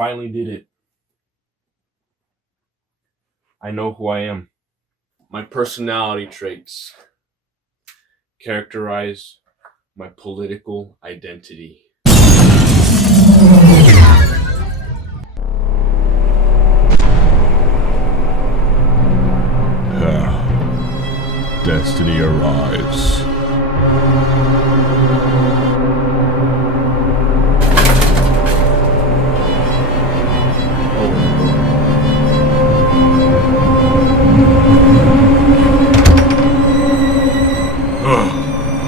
finally did it. I know who I am. My personality traits characterize my political identity. Destiny arrives.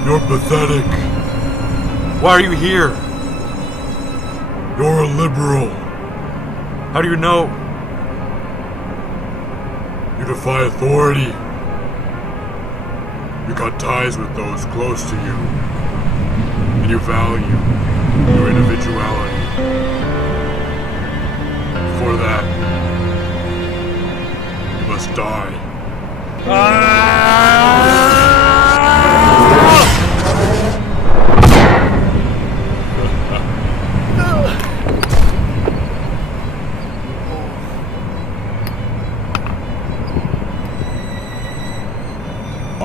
You're pathetic. Why are you here? You're a liberal. How do you know? You defy authority. You got ties with those close to you. And you value your individuality. For that, you must die.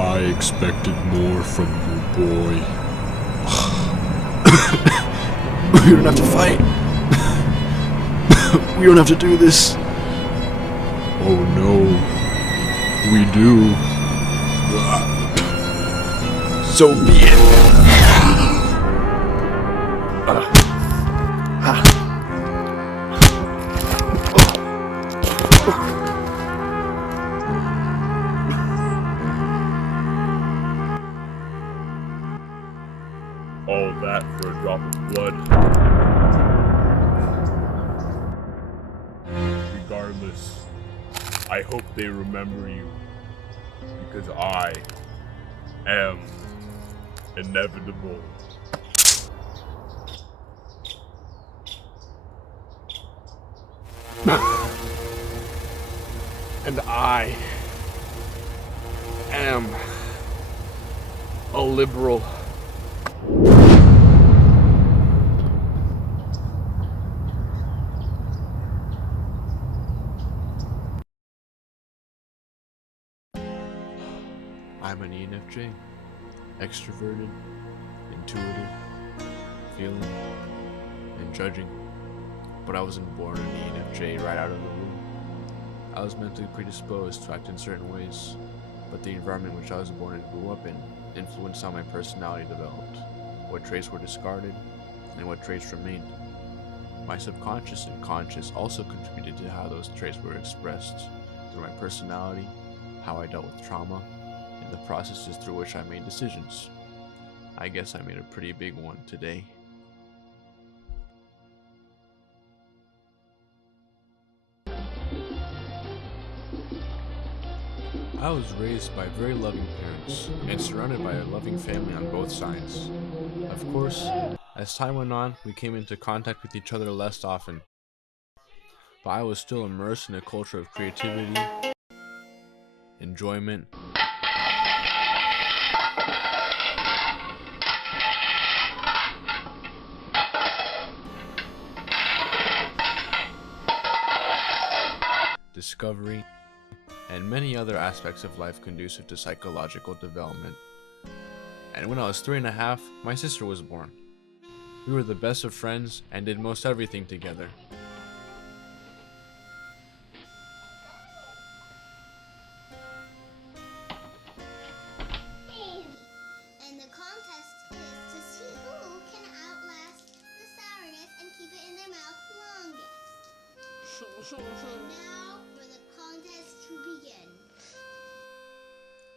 I expected more from you, boy. We don't have to fight. We don't have to do this. Oh no, we do. So be it. All that for a drop of blood. Regardless, I hope they remember you, because I am inevitable. And I am a liberal. I'm an ENFJ, extroverted, intuitive, feeling, and judging. But I wasn't born an ENFJ right out of the womb. I was mentally predisposed to act in certain ways, but the environment which I was born and grew up in influenced how my personality developed, what traits were discarded, and what traits remained. My subconscious and conscious also contributed to how those traits were expressed through my personality, how I dealt with trauma, and the processes through which I made decisions. I guess I made a pretty big one today. I was raised by very loving parents and surrounded by a loving family on both sides. Of course, as time went on, we came into contact with each other less often, but I was still immersed in a culture of creativity, enjoyment, discovery, and many other aspects of life conducive to psychological development. And when I was 3.5, my sister was born. We were the best of friends and did most everything together. And the contest is to see who can outlast the sourness and keep it in their mouth longest. And now for the contest to begin.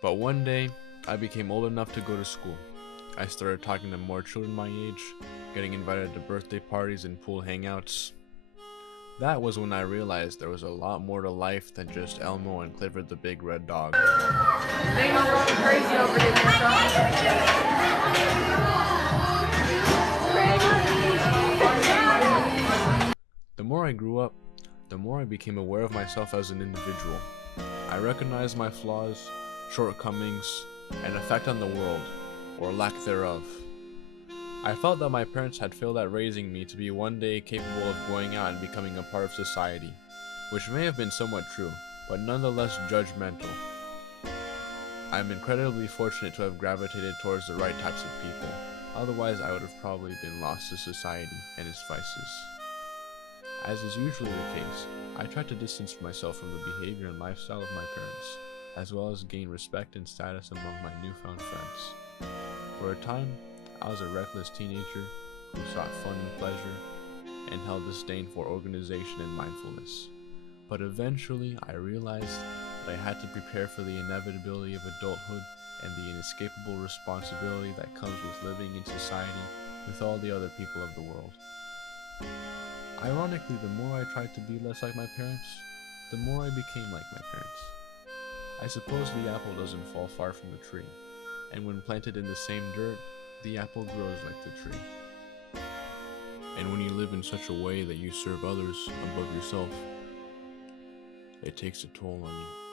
But one day, I became old enough to go to school. I started talking to more children my age, getting invited to birthday parties and pool hangouts. That was when I realized there was a lot more to life than just Elmo and Clifford the Big Red Dog. They go crazy over here. The more I grew up, the more I became aware of myself as an individual. I recognized my flaws, shortcomings, and effect on the world, or lack thereof. I felt that my parents had failed at raising me to be one day capable of going out and becoming a part of society, which may have been somewhat true, but nonetheless judgmental. I am incredibly fortunate to have gravitated towards the right types of people, otherwise I would have probably been lost to society and its vices. As is usually the case, I tried to distance myself from the behavior and lifestyle of my parents, as well as gain respect and status among my newfound friends. For a time, I was a reckless teenager who sought fun and pleasure and held disdain for organization and mindfulness. But eventually, I realized that I had to prepare for the inevitability of adulthood and the inescapable responsibility that comes with living in society with all the other people of the world. Ironically, the more I tried to be less like my parents, the more I became like my parents. I suppose the apple doesn't fall far from the tree, and when planted in the same dirt, the apple grows like the tree. And when you live in such a way that you serve others above yourself, it takes a toll on you.